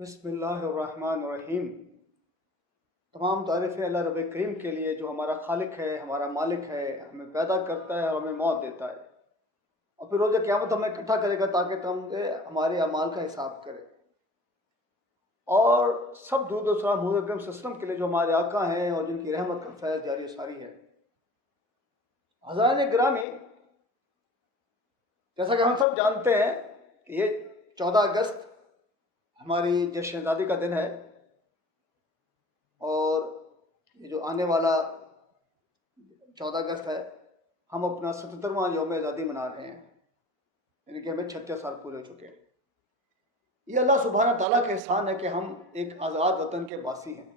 بسم اللہ الرحمن الرحیم۔ تمام تعریفیں اللہ رب کریم کے لیے جو ہمارا خالق ہے، ہمارا مالک ہے، ہمیں پیدا کرتا ہے اور ہمیں موت دیتا ہے، اور پھر روز قیامت ہمیں اکٹھا کرے گا تاکہ تم ہمارے اعمال کا حساب کرے۔ اور سب درود و سلام حضور اکرم صلی اللہ علیہ وسلم کے لیے جو ہمارے آقا ہیں اور جن کی رحمت کا فیض جاری و ساری ہے۔ حضرات گرامی، جیسا کہ ہم سب جانتے ہیں کہ یہ 14 اگست ہماری جشن آزادی کا دن ہے، اور یہ جو آنے والا 14 اگست ہے ہم اپنا 77واں یوم آزادی منا رہے ہیں، یعنی کہ ہمیں 36 سال پورے ہو چکے ہیں۔ یہ اللہ سبحانہ تعالیٰ کا احسان ہے کہ ہم ایک آزاد وطن کے باسی ہیں۔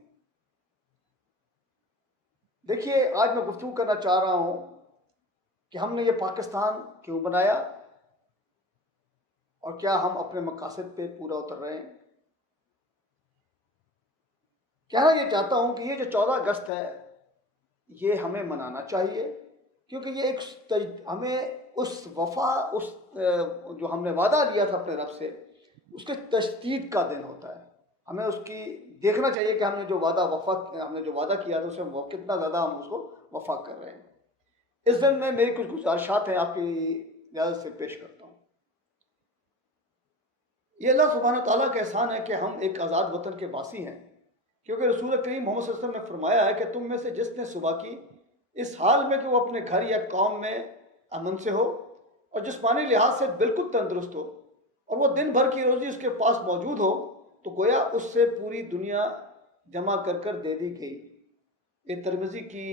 دیکھیے، آج میں گفتگو کرنا چاہ رہا ہوں کہ ہم نے یہ پاکستان کیوں بنایا اور کیا ہم اپنے مقاصد پہ پورا اتر رہے ہیں۔ کہنا یہ چاہتا ہوں کہ یہ جو 14 اگست ہے یہ ہمیں منانا چاہیے، کیونکہ یہ ایک ہمیں اس وفا، اس جو ہم نے وعدہ لیا تھا اپنے رب سے، اس کے تجدید کا دن ہوتا ہے۔ ہمیں اس کی دیکھنا چاہیے کہ ہم نے جو وعدہ کیا تھا اس میں کتنا زیادہ ہم اس کو وفا کر رہے ہیں۔ اس دن میں میری کچھ گزارشات ہیں، آپ کی اجازت سے پیش کرتا ہوں۔ یہ اللہ سبحانہ تعالیٰ کا احسان ہے کہ ہم ایک آزاد وطن کے باسی ہیں، کیونکہ رسول کریم محمد صلی اللہ علیہ وسلم نے فرمایا ہے کہ تم میں سے جس نے صبح کی اس حال میں کہ وہ اپنے گھر یا قوم میں امن سے ہو اور جسمانی لحاظ سے بالکل تندرست ہو اور وہ دن بھر کی روزی اس کے پاس موجود ہو، تو گویا اس سے پوری دنیا جمع کر کر دے دی گئی۔ یہ ترمذی کی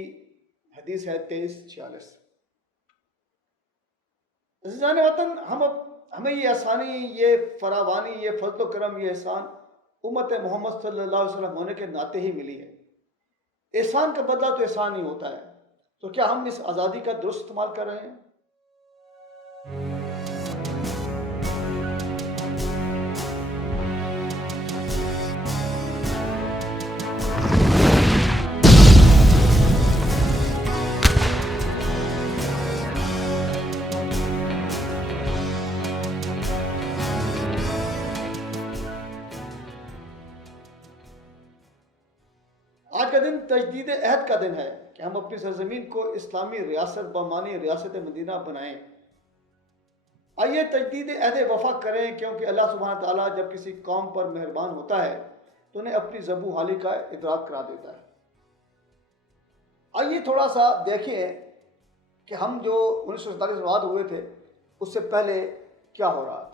حدیث ہے 2346۔ عزیزان وطن، ہمیں یہ آسانی، یہ فراوانی، یہ فضل و کرم، یہ احسان امت محمد صلی اللہ علیہ وسلم ہونے کے ناطے ہی ملی ہے۔ احسان کا بدلہ تو احسان ہی ہوتا ہے، تو کیا ہم اس آزادی کا درست استعمال کر رہے ہیں؟ آج کا دن تجدید عہد کا دن ہے کہ ہم اپنی سرزمین کو اسلامی ریاست بامانی ریاست مدینہ بنائیں۔ آئیے تجدید عہد وفا کریں، کیونکہ اللہ سبحانہ تعالیٰ جب کسی قوم پر مہربان ہوتا ہے تو انہیں اپنی ذبح حالی کا ادراک کرا دیتا ہے۔ آئیے تھوڑا سا دیکھیں کہ ہم جو 1947 میں آزاد ہوئے تھے اس سے پہلے کیا ہو رہا تھا۔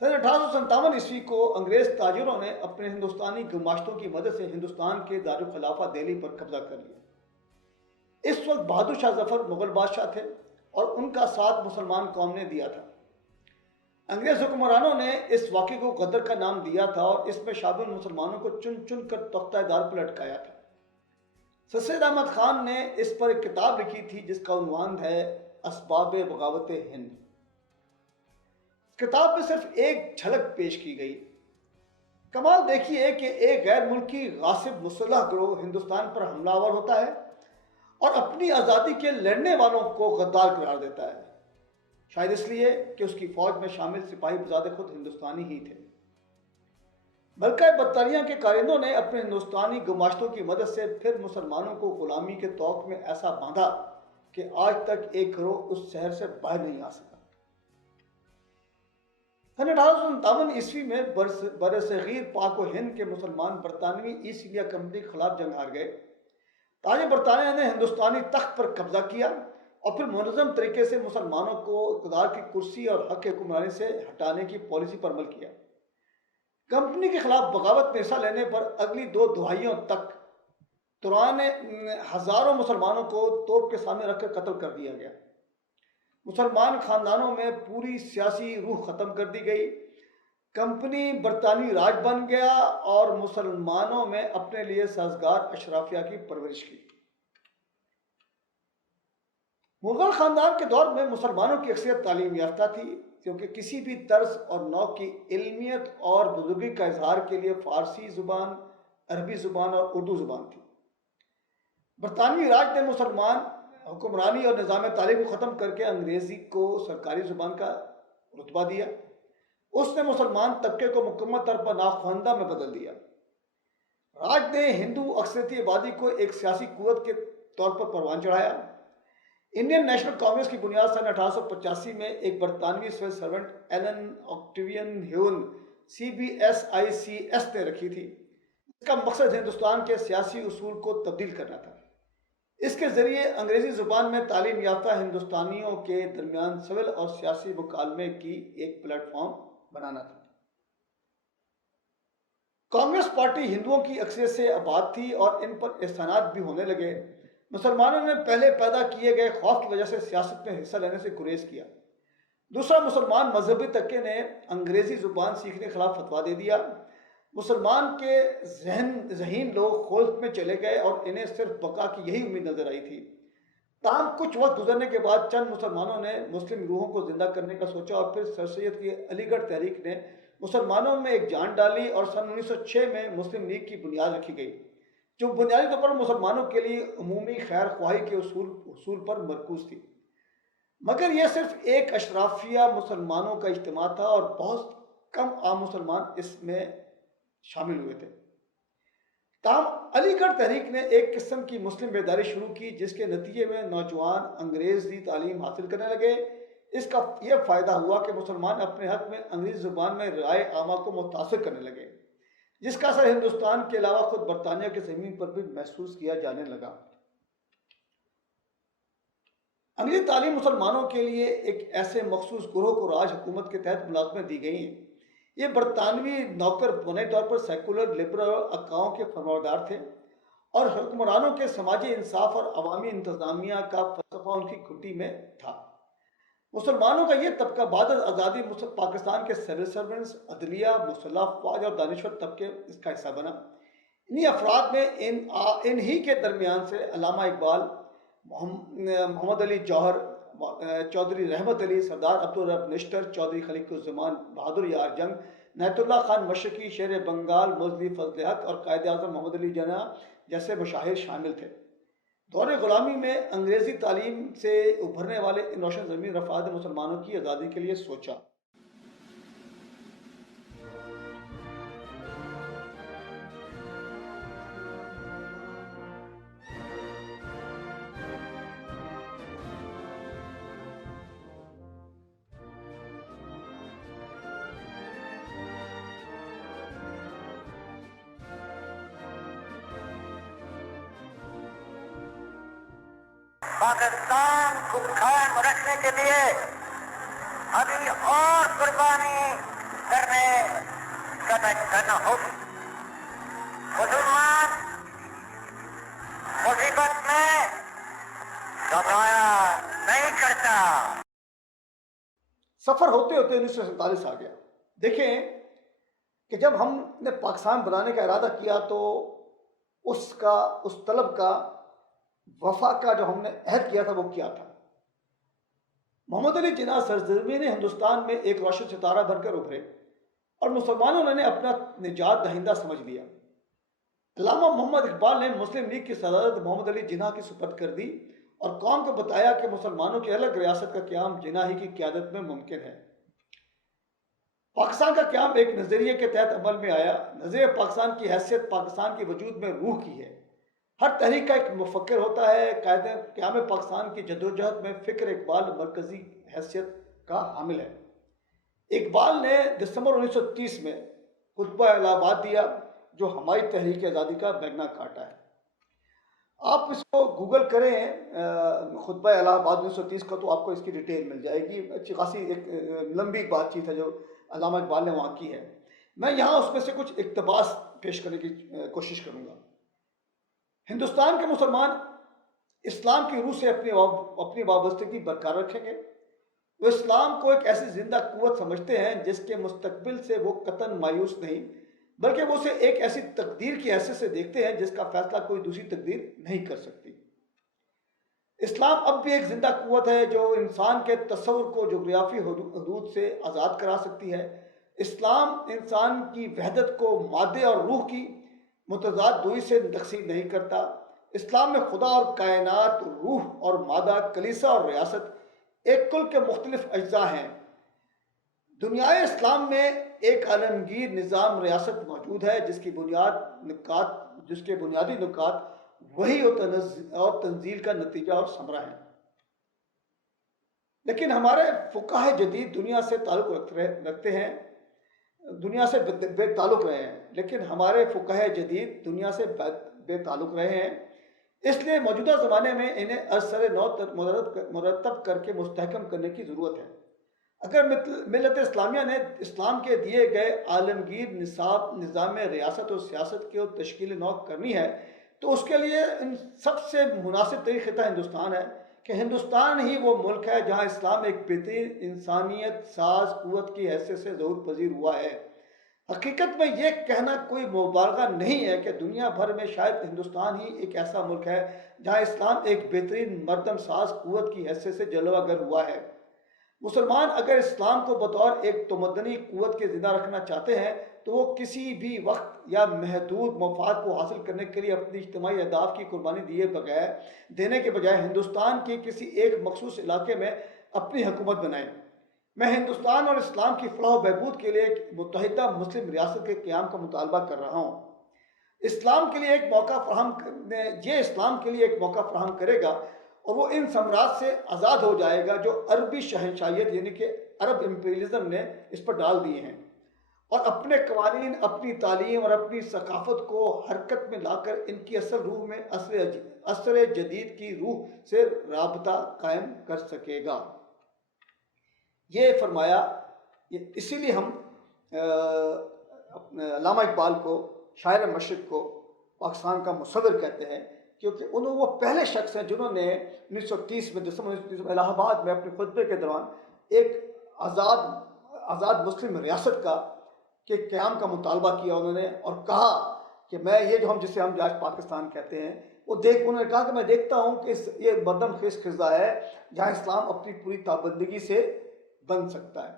سن 1857 عیسوی کو انگریز تاجروں نے اپنے ہندوستانی گماشتوں کی مدد سے ہندوستان کے دارالخلافہ دہلی پر قبضہ کر لیا۔ اس وقت بہادر شاہ ظفر مغل بادشاہ تھے اور ان کا ساتھ مسلمان قوم نے دیا تھا۔ انگریز حکمرانوں نے اس واقعے کو غدر کا نام دیا تھا اور اس میں شامل مسلمانوں کو چن چن کر تختہ دار پر لٹکایا تھا۔ سر سید احمد خان نے اس پر ایک کتاب لکھی تھی جس کا عنوان ہے اسباب بغاوت ہند۔ کتاب میں صرف ایک جھلک پیش کی گئی۔ کمال دیکھیے کہ ایک غیر ملکی غاصب مسلح گروہ ہندوستان پر حملہ آور ہوتا ہے اور اپنی آزادی کے لڑنے والوں کو غدار قرار دیتا ہے، شاید اس لیے کہ اس کی فوج میں شامل سپاہی بذات خود ہندوستانی ہی تھے۔ ملکہ برطانیہ کے کارندوں نے اپنے ہندوستانی گماشتوں کی مدد سے پھر مسلمانوں کو غلامی کے طوق میں ایسا باندھا کہ آج تک ایک گروہ اس شہر سے باہر نہیں آ سکا۔ سن 1857 عیسوی میں برصغیر پاک و ہند کے مسلمان برطانوی ایسٹ انڈیا کمپنی کے خلاف جنگ ہار گئے۔ تاج برطانیہ نے ہندوستانی تخت پر قبضہ کیا اور پھر منظم طریقے سے مسلمانوں کو اقتدار کی کرسی اور حق حکمرانی سے ہٹانے کی پالیسی پر عمل کیا۔ کمپنی کے خلاف بغاوت میں حصہ لینے پر اگلی 2 دہائیوں تک ہزاروں مسلمانوں کو توپ کے سامنے رکھ کر قتل کر دیا گیا۔ مسلمان خاندانوں میں پوری سیاسی روح ختم کر دی گئی۔ کمپنی برطانوی راج بن گیا اور مسلمانوں میں اپنے لیے سازگار اشرافیہ کی پرورش کی۔ مغل خاندان کے دور میں مسلمانوں کی اکثریت تعلیم یافتہ تھی، کیونکہ کسی بھی طرز اور نوع کی علمیت اور بزرگی کا اظہار کے لیے فارسی زبان، عربی زبان اور اردو زبان تھی۔ برطانوی راج نے مسلمان حکمرانی اور نظام تعلیم کو ختم کر کے انگریزی کو سرکاری زبان کا رتبہ دیا۔ اس نے مسلمان طبقے کو مکمل طور پر ناخواندہ میں بدل دیا۔ راج نے ہندو اکثریتی آبادی کو ایک سیاسی قوت کے طور پر پروان چڑھایا۔ انڈین نیشنل کانگریس کی بنیاد سن 1885 میں ایک برطانوی سول سرونٹ ایلن آکٹیوین ہیول CBSICS نے رکھی تھی۔ اس کا مقصد ہندوستان کے سیاسی اصول کو تبدیل کرنا تھا۔ اس کے ذریعے انگریزی زبان میں تعلیم یافتہ ہندوستانیوں کے درمیان سول اور سیاسی مکالمے کی ایک پلیٹ فارم بنانا تھا۔ کانگریس پارٹی ہندوؤں کی اکثریت سے آباد تھی اور ان پر احسانات بھی ہونے لگے۔ مسلمانوں نے پہلے پیدا کیے گئے خوف کی وجہ سے سیاست میں حصہ لینے سے گریز کیا۔ دوسرا، مسلمان مذہبی طبقے نے انگریزی زبان سیکھنے کے خلاف فتویٰ دے دیا۔ مسلمان کے ذہین لوگ خلط میں چلے گئے اور انہیں صرف بقا کی یہی امید نظر آئی تھی۔ تاہم کچھ وقت گزرنے کے بعد چند مسلمانوں نے مسلم روحوں کو زندہ کرنے کا سوچا اور پھر سر سید کی علی گڑھ تحریک نے مسلمانوں میں ایک جان ڈالی اور سن 1906 میں مسلم لیگ کی بنیاد رکھی گئی، جو بنیادی طور پر مسلمانوں کے لیے عمومی خیر خواہی کے اصول پر مرکوز تھی۔ مگر یہ صرف ایک اشرافیہ مسلمانوں کا اجتماع تھا اور بہت کم عام مسلمان اس میں شامل ہوئے تھے۔ تاہم علی گڑھ تحریک نے ایک قسم کی مسلم بیداری شروع کی، جس کے نتیجے میں نوجوان انگریزی تعلیم حاصل کرنے لگے۔ اس کا یہ فائدہ ہوا کہ مسلمان اپنے حق میں انگریزی زبان میں رائے عامہ کو متاثر کرنے لگے، جس کا اثر ہندوستان کے علاوہ خود برطانیہ کی زمین پر بھی محسوس کیا جانے لگا۔ انگریزی تعلیم مسلمانوں کے لیے ایک ایسے مخصوص گروہ کو راج حکومت کے تحت ملازمت دی گئی ہیں۔ یہ برطانوی نوکر بنیادی طور پر سیکولر، لبرل اور عقاؤں کے فرمانبردار تھے، اور حکمرانوں کے سماجی انصاف اور عوامی انتظامیہ کا فلسفہ ان کی گھٹی میں تھا۔ مسلمانوں کا یہ طبقہ بعد از آزادی پاکستان کے سول سرونٹس، عدلیہ، مسلح افواج اور دانشور طبقے اس کا حصہ بنا۔ انہی افراد میں انہی کے درمیان سے علامہ اقبال، محمد علی جوہر، چودھری رحمت علی، سردار عبدالرب نشتر، چودھری خلیق الزمان، بہادر یار جنگ، نعت اللہ خان مشرقی، شیر بنگال موزلی فضل حق اور قائد اعظم محمد علی جناح جیسے مشاہیر شامل تھے۔ دور غلامی میں انگریزی تعلیم سے ابھرنے والے ان روشن ضمیر افراد نے مسلمانوں کی آزادی کے لیے سوچا۔ پاکستان کو قائم رکھنے کے لیے ابھی اور قربانی کرنا ہوگی۔ مسلمان مصیبت میں گھبرایا نہیں کرتا۔ سفر ہوتے ہوتے 1947 آ گیا۔ دیکھیں کہ جب ہم نے پاکستان بنانے کا ارادہ کیا تو اس طلب کا، وفا کا جو ہم نے عہد کیا تھا وہ کیا تھا۔ محمد علی جناح سرزمین ہندوستان میں ایک روشن ستارہ بن کر ابھرے اور مسلمانوں نے اپنا نجات دہندہ سمجھ لیا۔ علامہ محمد اقبال نے مسلم لیگ کی صدارت محمد علی جناح کی سپرد کر دی اور قوم کو بتایا کہ مسلمانوں کی الگ ریاست کا قیام جناح ہی کی قیادت میں ممکن ہے۔ پاکستان کا قیام ایک نظریے کے تحت عمل میں آیا۔ نظریہ پاکستان کی حیثیت پاکستان کے وجود میں روح کی ہے۔ ہر تحریک کا ایک مفکر ہوتا ہے۔ قیام پاکستان کی جدوجہد میں فکر اقبال مرکزی حیثیت کا حامل ہے۔ اقبال نے دسمبر 1930 میں خطبہ الہ آباد دیا، جو ہماری تحریک آزادی کا میگنا کارٹا ہے۔ آپ اس کو گوگل کریں خطبہ الہ آباد 1930 کا تو آپ کو اس کی ڈیٹیل مل جائے گی۔ اچھی خاصی ایک لمبی بات چیت ہے جو علامہ اقبال نے وہاں کی ہے۔ میں یہاں اس میں سے کچھ اقتباس پیش کرنے کی کوشش کروں گا۔ ہندوستان کے مسلمان اسلام کی روح سے اپنی وابستگی برقرار رکھیں گے۔ وہ اسلام کو ایک ایسی زندہ قوت سمجھتے ہیں جس کے مستقبل سے وہ قطعاً مایوس نہیں، بلکہ وہ اسے ایک ایسی تقدیر کی حیثیت سے دیکھتے ہیں جس کا فیصلہ کوئی دوسری تقدیر نہیں کر سکتی۔ اسلام اب بھی ایک زندہ قوت ہے جو انسان کے تصور کو جغرافی حدود سے آزاد کرا سکتی ہے۔ اسلام انسان کی وحدت کو مادے اور روح کی متضاد دوئی سے تقسیم نہیں کرتا۔ اسلام میں خدا اور کائنات، روح اور مادہ، کلیسا اور ریاست ایک کل کے مختلف اجزاء ہیں دنیائے اسلام میں ایک عالمگیر نظام ریاست موجود ہے جس کے بنیادی نکات وہی اور تنزیل کا نتیجہ اور ثمرہ ہیں. لیکن ہمارے فقہ جدید دنیا سے تعلق رکھتے ہیں، دنیا سے بے تعلق رہے ہیں، لیکن ہمارے فقہ جدید دنیا سے بے تعلق رہے ہیں. اس لیے موجودہ زمانے میں انہیں از سر نو مرتب کر کے مستحکم کرنے کی ضرورت ہے. اگر ملت اسلامیہ نے اسلام کے دیے گئے عالمگیر نظام ریاست اور سیاست کی تشکیل نو کرنی ہے تو اس کے لیے سب سے مناسب ترین خطہ ہندوستان ہے، کہ ہندوستان ہی وہ ملک ہے جہاں اسلام ایک بہترین انسانیت ساز قوت کی حیثیت سے ظہور پذیر ہوا ہے. حقیقت میں یہ کہنا کوئی مبالغہ نہیں ہے کہ دنیا بھر میں شاید ہندوستان ہی ایک ایسا ملک ہے جہاں اسلام ایک بہترین مردم ساز قوت کی حیثیت سے جلوہ گر ہوا ہے. مسلمان اگر اسلام کو بطور ایک تمدنی قوت کے زندہ رکھنا چاہتے ہیں تو وہ کسی بھی وقت یا محدود مفاد کو حاصل کرنے کے لیے اپنی اجتماعی اہداف کی قربانی دینے کے بجائے ہندوستان کے کسی ایک مخصوص علاقے میں اپنی حکومت بنائیں. میں ہندوستان اور اسلام کی فلاح و بہبود کے لیے ایک متحدہ مسلم ریاست کے قیام کا مطالبہ کر رہا ہوں. اسلام کے لیے ایک موقع فراہم کرے گا اور وہ ان ثمرات سے آزاد ہو جائے گا جو عربی شہنشاہیت یعنی کہ عرب امپیریلزم نے اس پر ڈال دیے ہیں، اور اپنے قوانین، اپنی تعلیم اور اپنی ثقافت کو حرکت میں لا کر ان کی اصل روح میں عصر جدید کی روح سے رابطہ قائم کر سکے گا. یہ فرمایا. اسی لیے ہم علامہ اقبال کو، شاعر مشرق کو پاکستان کا مصور کہتے ہیں، کیونکہ وہ پہلے شخص ہیں جنہوں نے 1930 میں دسمبر 1930 میں الہ آباد میں اپنے خطبے کے دوران ایک آزاد مسلم ریاست کے قیام کا مطالبہ کیا انہوں نے، اور کہا کہ میں یہ جسے ہم آج پاکستان کہتے ہیں انہوں نے کہا کہ میں دیکھتا ہوں کہ یہ مردم خیز خزہ ہے جہاں اسلام اپنی پوری تابندگی سے بن سکتا ہے.